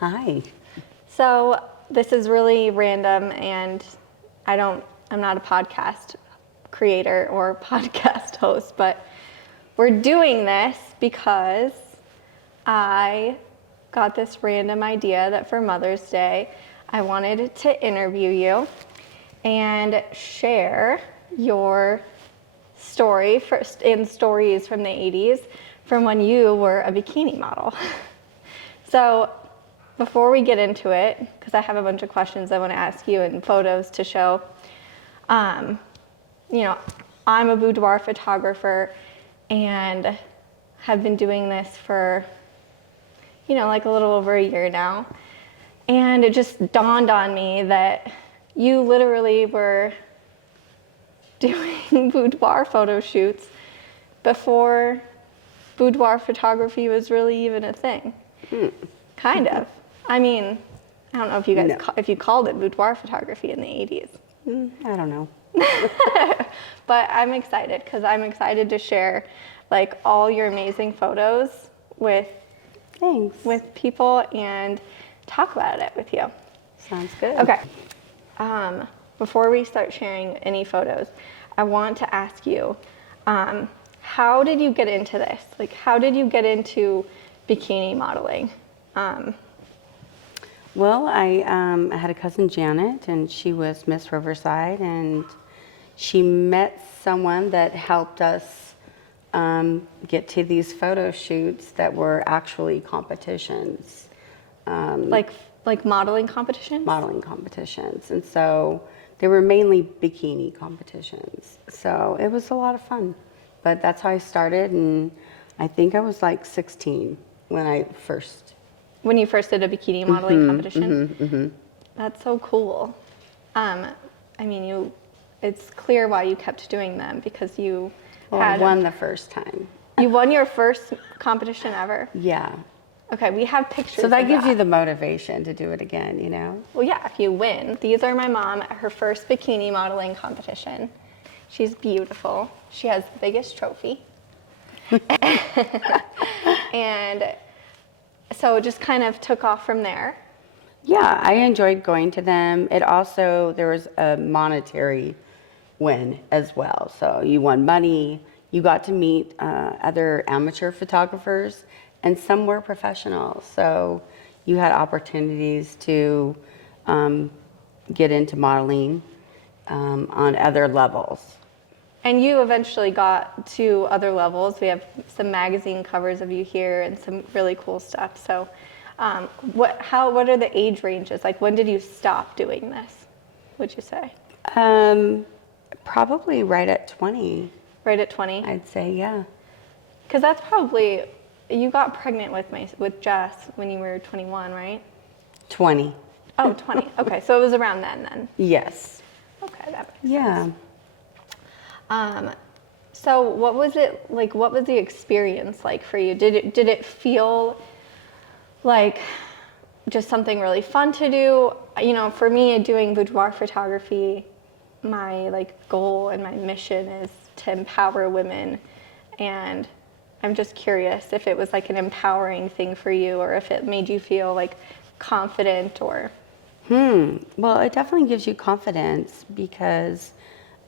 Hi. So this is really random, and I'm not a podcast creator or podcast host, but we're doing this because I got this random idea that for Mother's Day, I wanted to interview you and share your story in stories from the 80s from when you were a bikini model. So before we get into it, because I have a bunch of questions I want to ask you and photos to show, I'm a boudoir photographer and have been doing this for, like a little over a year now. And it just dawned on me that you literally were doing boudoir photo shoots before boudoir photography was really even a thing. Kind of. I mean, I don't know if you guys if you called it boudoir photography in the 80s. I don't know. But I'm excited because I'm excited to share like all your amazing photos with people and talk about it with you. Sounds good. Okay. Before we start sharing any photos, I want to ask you, how did you get into this? Like, how did you get into bikini modeling? Well, I had a cousin, Janet, and she was Miss Riverside, and she met someone that helped us get to these photo shoots that were actually competitions. Like modeling competitions? Modeling competitions. And so they were mainly bikini competitions. So it was a lot of fun. But that's how I started, and I think I was like 16 when you first did a bikini modeling competition? That's so cool. It's clear why you kept doing them because you won the first time. You won your first competition ever? Yeah. Okay, we have pictures. So that gives you the motivation to do it again, you know? Well, yeah, if you win. These are my mom at her first bikini modeling competition. She's beautiful. She has the biggest trophy. And so it just kind of took off from there. Yeah, I enjoyed going to them. There was a monetary win as well. So you won money, you got to meet other amateur photographers, and some were professionals. So you had opportunities to get into modeling on other levels. And you eventually got to other levels. We have some magazine covers of you here and some really cool stuff. So what are the age ranges? Like, when did you stop doing this, would you say? Probably right at 20. Right at 20? I'd say, yeah. Because that's probably, you got pregnant with Jess when you were 21, right? 20. Oh, 20. Okay, so it was around then. Yes. Okay, that makes sense. So what was it like? What was the experience like for you? Did it feel like just something really fun to do? For me, doing boudoir photography, my goal and my mission is to empower women, and I'm just curious if it was like an empowering thing for you, or if it made you feel like confident or. Well, it definitely gives you confidence because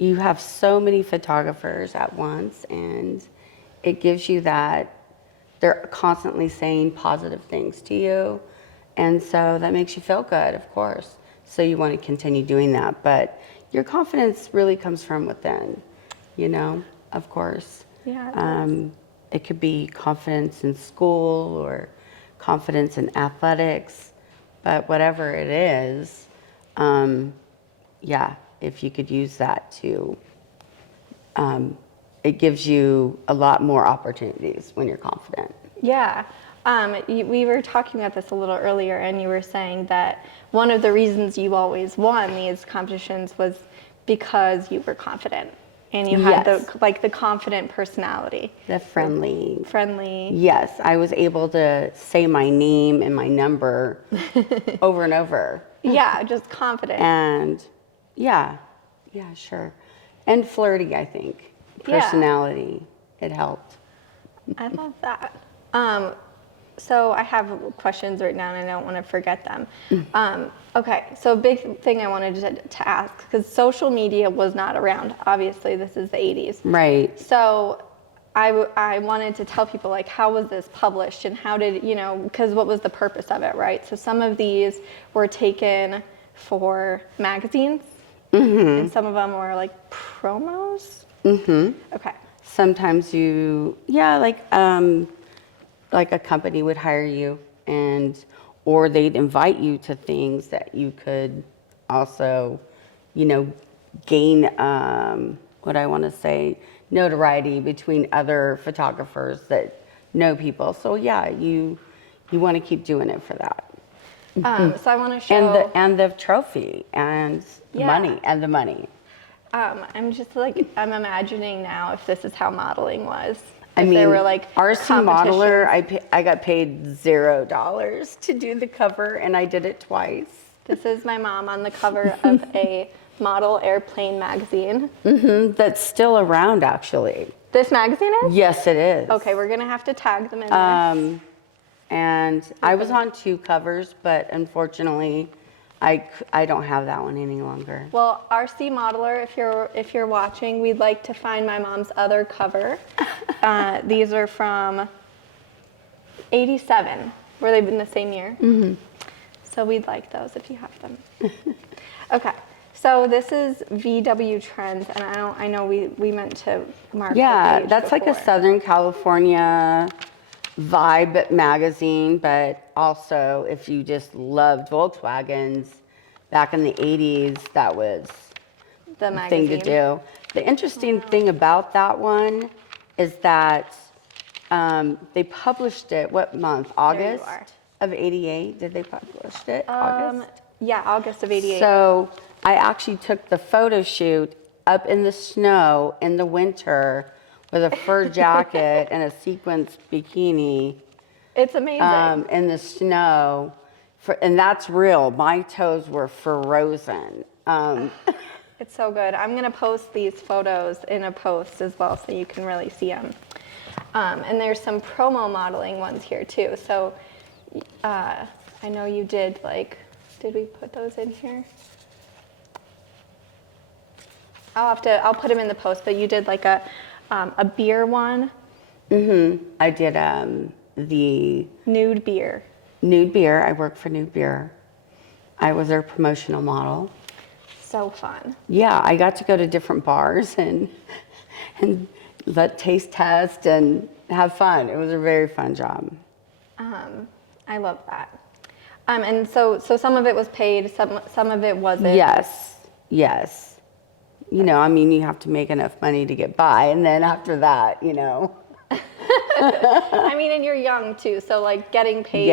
you have so many photographers at once, and it gives you that they're constantly saying positive things to you, and so that makes you feel good, of course. So you want to continue doing that, but your confidence really comes from within, of course. Yeah. It could be confidence in school or confidence in athletics, but whatever it is, if you could use that it gives you a lot more opportunities when you're confident. Yeah. We were talking about this a little earlier, and you were saying that one of the reasons you always won these competitions was because you were confident, and you had the confident personality. The friendly. Friendly. Yes, I was able to say my name and my number over and over. Yeah, just confident. And yeah, sure. And flirty, I think. Personality, it helped. I love that. So I have questions written down. I don't want to forget them. Okay, so a big thing I wanted to ask, because social media was not around. Obviously, this is the 80s. Right. So I wanted to tell people, like, how was this published and how did, because what was the purpose of it, right? So some of these were taken for magazines, and some of them were like promos. Okay. Sometimes like a company would hire you, or they'd invite you to things that you could also, gain, what I want to say, notoriety between other photographers that know people. So yeah, you want to keep doing it for that. So I want to show. And the trophy and the money and the money. I'm just like, I'm imagining now if this is how modeling was. I If mean, there were like RC Modeler, competitions. I got paid $0 to do the cover, and I did it twice. This is my mom on the cover of a model airplane magazine. That's still around, actually. This magazine is? Yes, it is. Okay, we're gonna have to tag them in this. And I was on 2 covers, but unfortunately, I don't have that one any longer. Well, RC Modeler, if you're watching, we'd like to find my mom's other cover. These are from '87. Were they in the same year? So we'd like those if you have them. Okay. So this is VW Trends, and I know we meant to mark. Yeah, the page that's like a before. Southern California vibe magazine, but also if you just loved Volkswagens back in the 80s, that was the the magazine. thing to do. The interesting thing about that one is that they published it, what month? August are. of 88? Did they publish it? August? Yeah, August of '88. So I actually took the photo shoot up in the snow in the winter with a fur jacket and a sequins bikini It's amazing. in the snow. And that's real. My toes were frozen. It's so good. I'm going to post these photos in a post as well so you can really see them. And there's some promo modeling ones here too. So I know you did did we put those in here? I'll put them in the post, but you did like a beer one. I did the Nude beer. Nude Beer. I worked for Nude Beer. I was their promotional model. So fun. Yeah, I got to go to different bars and let taste test and have fun. It was a very fun job. I love that. And so some of it was paid, some of it wasn't. Yes. I mean, you have to make enough money to get by, and then after that, I mean, and you're young too, so like getting paid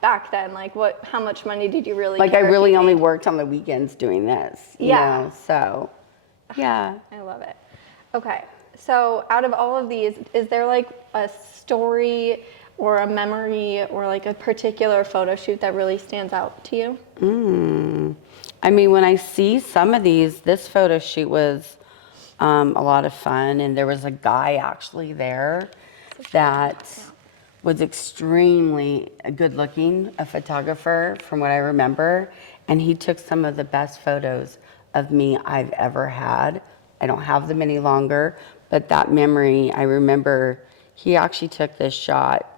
back then, how much money did you really Like I care if really you only made? worked on the weekends doing this. Yeah. So, yeah. I love it. Okay, so out of all of these, is there like a story or a memory or like a particular photo shoot that really stands out to you? I mean, when I see some of these, this photo shoot was a lot of fun, and there was a guy actually there that was extremely good looking, a photographer from what I remember, and he took some of the best photos of me I've ever had. I don't have them any longer, but that memory, I remember he actually took this shot,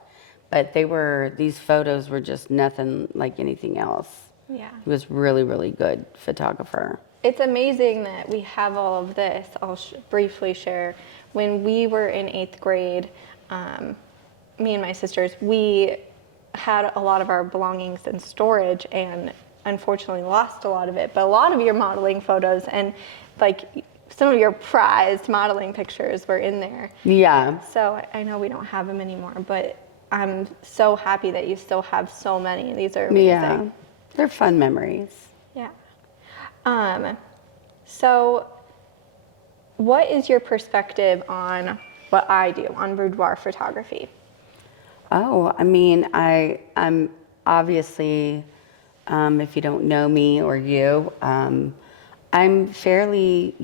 but these photos were just nothing like anything else. Yeah. He was really, really good photographer. It's amazing that we have all of this. I'll briefly share. When we were in 8th grade, me and my sisters, we had a lot of our belongings in storage and unfortunately lost a lot of it. But a lot of your modeling photos and like some of your prized modeling pictures were in there. Yeah. So I know we don't have them anymore, but I'm so happy that you still have so many. These are amazing. Yeah. They're fun memories. Yeah. So what is your perspective on what I do on boudoir photography? Oh, I mean, I'm obviously, if you don't know me or you, I'm fairly,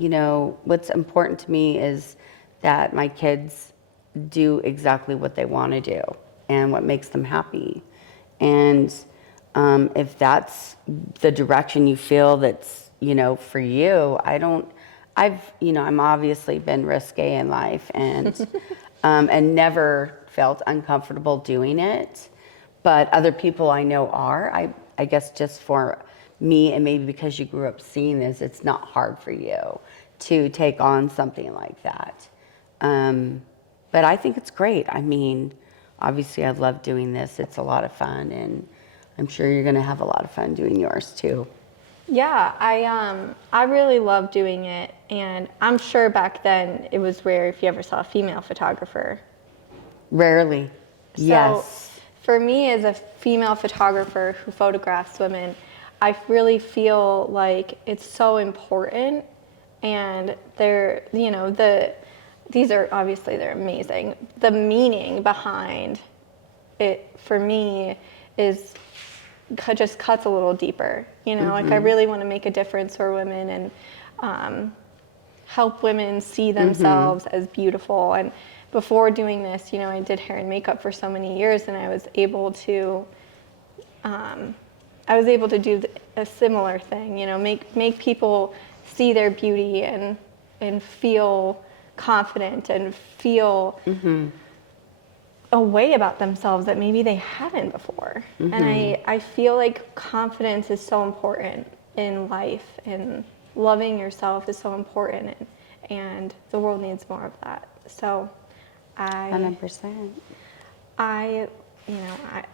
what's important to me is that my kids do exactly what they want to do. and what makes them happy. And if that's the direction you feel that's, for you, I'm obviously been risque in life and never felt uncomfortable doing it. But other people I know are. I guess just for me, and maybe because you grew up seeing this, it's not hard for you to take on something like that. But I think it's great. I mean, obviously I love doing this. It's a lot of fun, and I'm sure you're going to have a lot of fun doing yours too. Yeah, I really love doing it, and I'm sure back then it was rare if you ever saw a female photographer. Rarely. Yes. So for me as a female photographer who photographs women, I really feel like it's so important, and these are obviously they're amazing. The meaning behind it for me just cuts a little deeper. Like I really want to make a difference for women and help women see themselves as beautiful. And before doing this, I did hair and makeup for so many years, and I was able to do a similar thing. Make people see their beauty and feel confident and feel a way about themselves that maybe they haven't before. And I feel like confidence is so important in life, and loving yourself is so important, and the world needs more of that. So 100%. I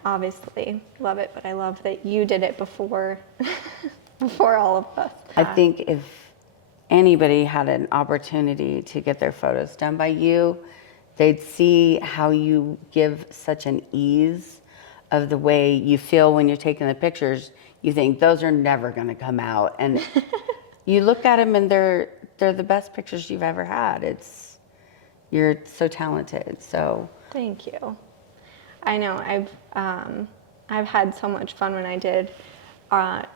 obviously love it, but I love that you did it before before all of us. I think if anybody had an opportunity to get their photos done by you, they'd see how you give such an ease of the way you feel when you're taking the pictures. You think those are never going to come out, and you look at them and they're the best pictures you've ever had. You're so talented. So thank you. I know I've had so much fun when I did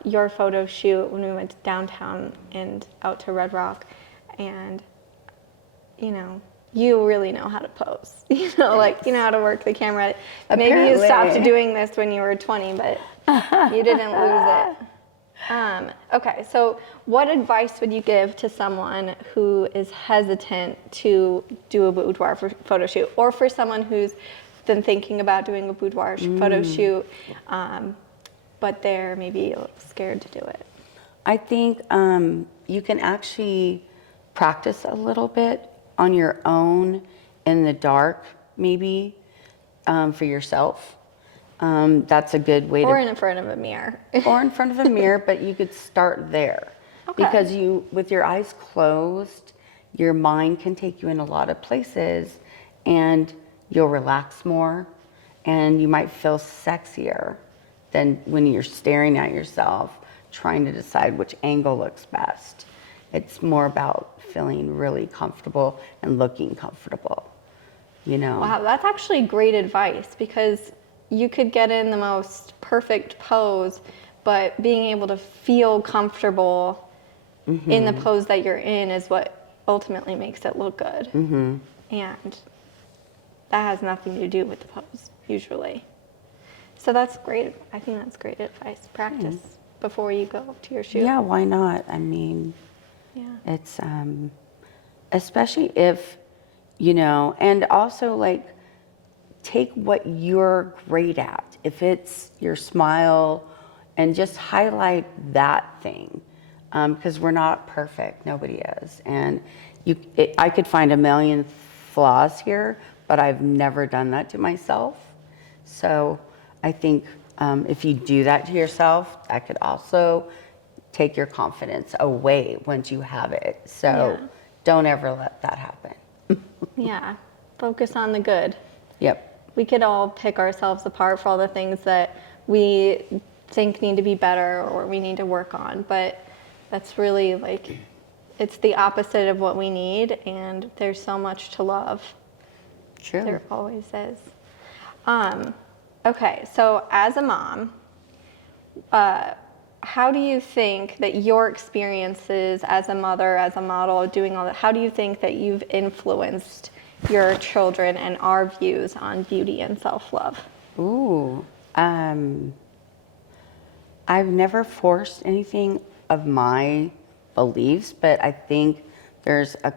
your photo shoot when we went to downtown and out to Red Rock, and you really know how to pose. Like you know how to work the camera. Apparently. Maybe you stopped doing this when you were 20, but you didn't lose it. Okay, so what advice would you give to someone who is hesitant to do a boudoir photo shoot, or for someone who's been thinking about doing a boudoir photo shoot, but they're maybe a little scared to do it? I think you can actually practice a little bit on your own in the dark, maybe for yourself. That's a good way or in front of a mirror. Or in front of a mirror, but you could start there. Okay. Because with your eyes closed, your mind can take you in a lot of places, and you'll relax more, and you might feel sexier than when you're staring at yourself, trying to decide which angle looks best. It's more about feeling really comfortable and looking comfortable, Wow, that's actually great advice, because you could get in the most perfect pose, but being able to feel comfortable in the pose that you're in is what ultimately makes it look good. And that has nothing to do with the pose, usually. So that's great. I think that's great advice. Practice before you go to your shoot. Yeah, why not? I mean, it's, especially if, and also like, take what you're great at. If it's your smile, and just highlight that thing, because we're not perfect. Nobody is. And I could find a million flaws here, but I've never done that to myself. So I think if you do that to yourself, that could also take your confidence away once you have it. So don't ever let that happen. Yeah, focus on the good. Yep. We could all pick ourselves apart for all the things that we think need to be better or we need to work on, but that's really like, it's the opposite of what we need, and there's so much to love. True. There always is. Okay, so as a mom, how do you think that your experiences as a mother, as a model, doing all that, how do you think that you've influenced your children and our views on beauty and self-love? Ooh, I've never forced anything of my beliefs, but I think there's a,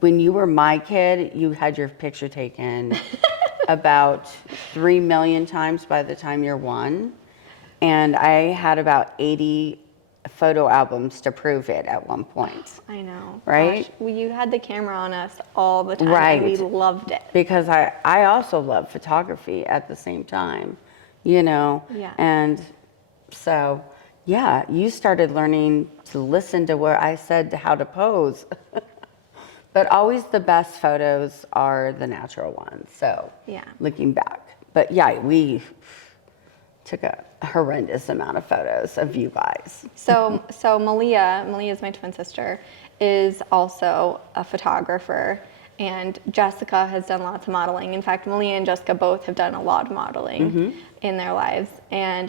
when you were my kid, you had your picture taken about 3 million times by the time you're one. And I had about 80 photo albums to prove it at one point. I know. Right? Gosh, you had the camera on us all the time, Right. and we loved it. Because I also love photography at the same time, you know? Yeah. And so, yeah, you started learning to listen to what I said to how to pose. But always the best photos are the natural ones. So, Yeah. looking back. But yeah, we took a horrendous amount of photos of you guys. So Malia's my twin sister, is also a photographer, and Jessica has done lots of modeling. In fact, Malia and Jessica both have done a lot of modeling in their lives. And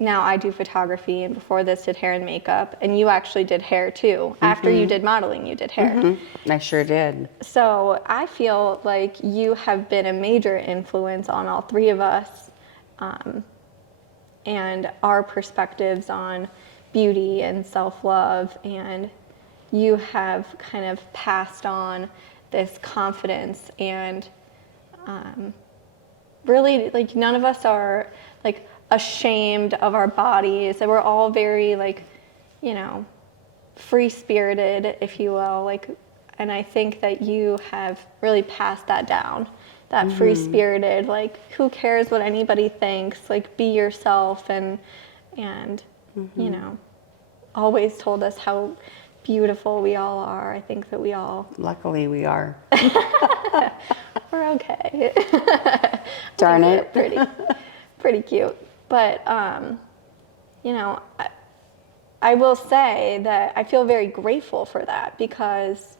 now I do photography, and before this did hair and makeup, and you actually did hair too. After you did modeling, you did hair. I sure did. So I feel like you have been a major influence on all three of us, and our perspectives on beauty and self-love, and you have kind of passed on this confidence, and really, like, none of us are like ashamed of our bodies. We're all very, like, you know, free-spirited, if you will, like, and I think that you have really passed that down, that free-spirited, like, who cares what anybody thinks, like, be yourself, and you know, always told us how beautiful we all are. I think that we all, Luckily, we are. we're okay. Darn We're it. pretty cute. But, you know, I will say that I feel very grateful for that, because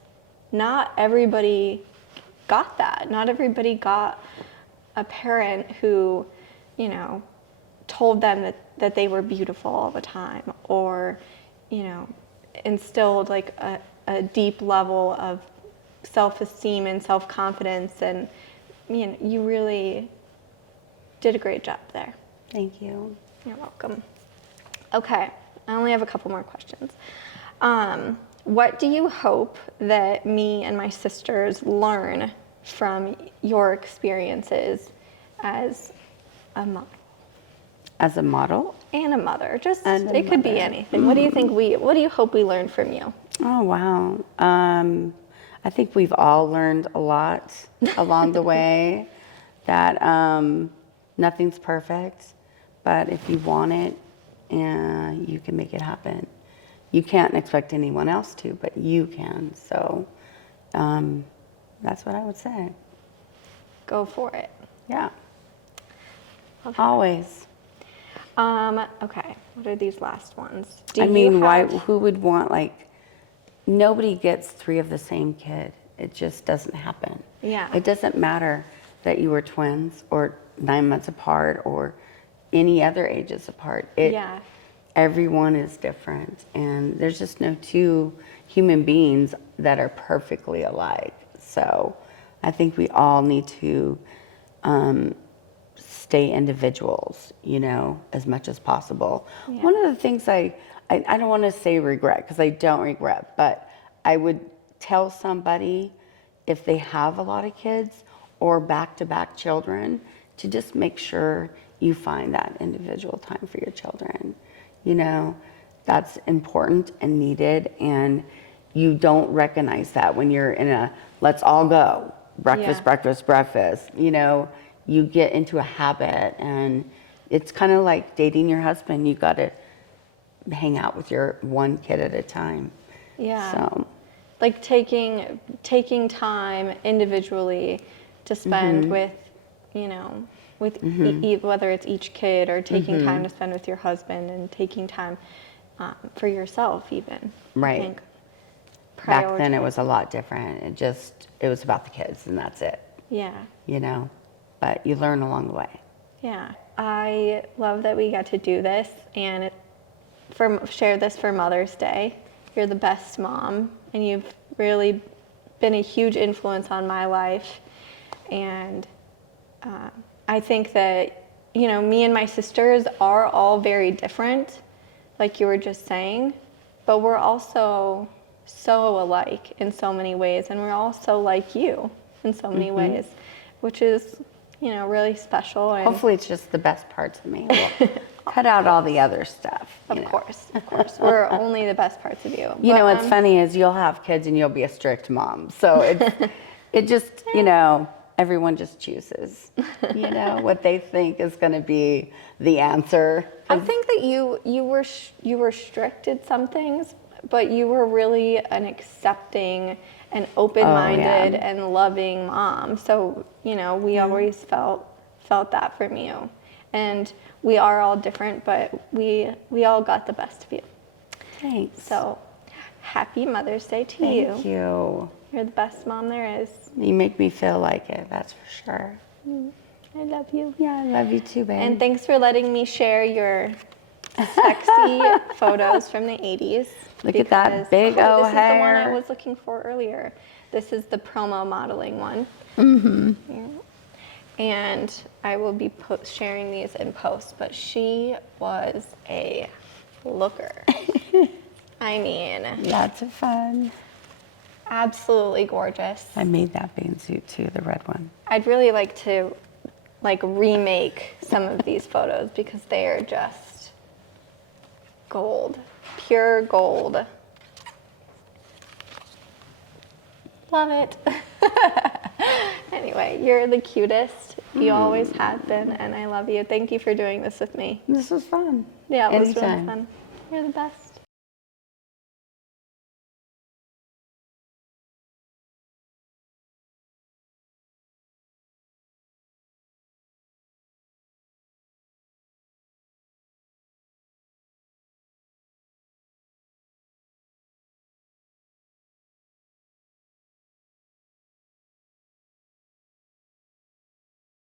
not everybody got that. Not everybody got a parent who, you know, told them that they were beautiful all the time, or, you know, instilled like a deep level of self-esteem and self-confidence. And, you know, you really did a great job there. Thank you. You're welcome. Okay, I only have a couple more questions. What do you hope that me and my sisters learn from your experiences as a mom As a model? and a mother? Just, And a it could be mother. anything. What do you hope we learn from you? Oh, wow. I think we've all learned a lot along the way, that nothing's perfect, but if you want it, you can make it happen. You can't expect anyone else to, but you can. So that's what I would say. Go for it. Yeah. Love that. Always. Okay, what are these last ones? I mean, who would want, like, nobody gets 3 of the same kid. It just doesn't happen. Yeah. It doesn't matter that you were twins or 9 months apart or any other ages apart. Yeah. Everyone is different, and there's just no 2 human beings that are perfectly alike. So I think we all need to stay individuals, you know, as much as possible. Yeah. One of the things I don't want to say regret, because I don't regret, but I would tell somebody, if they have a lot of kids or back-to-back children, to just make sure you find that individual time for your children. You know, that's important and needed, and you don't recognize that when you're in a let's all go, breakfast, Yeah. breakfast, breakfast. You know, you get into a habit, and it's kind of like dating your husband. You got to hang out with your one kid at a time. Yeah. So, Like taking time individually to spend with, you know, with whether it's each kid, or taking time to spend with your husband, and taking time for yourself even. Right. I think back then it prioritize. was a lot different. It was about the kids, and that's it, Yeah. you know, but you learn along the way. Yeah. I love that we got to do this and share this for Mother's Day. You're the best mom, and really been a huge influence on my life. And I think that, you know, me and my sisters are all very different, like you were just saying, but we're also so alike in so many ways, and we're also like you in so many ways, which is, you know, really special. And Hopefully it's just the best parts of me. We'll cut out all the other stuff. of course, we're only the best parts of you. You But, know, what's funny is you'll have kids and you'll be a strict mom. So it just, you know, everyone just chooses, you know, what they think is going to be the answer. I think that you were strict at some things, but you were really an accepting and open-minded and loving mom. So, you know, we always felt that from you. And we are all different, but we all got the best of you. Thanks. So, happy Mother's Day to you. Thank you. You're the best mom there is. You make me feel like it, that's for sure. I love you. Yeah, I love you too, babe. And thanks for letting me share your sexy photos from the 80s. Look at that big O This is the one I hair. was looking for earlier. This is the promo modeling one. Yeah. And I will be sharing these in post, but she was a looker. I mean, Lots of fun. absolutely gorgeous. I made that bathing suit too, the red one. I'd really like to remake some of these photos because they are just gold, pure gold. Love it. Anyway, you're the cutest. You always have been, and I love you. Thank you for doing this with me. This was fun. Yeah, it was really Anytime. fun. You're the best.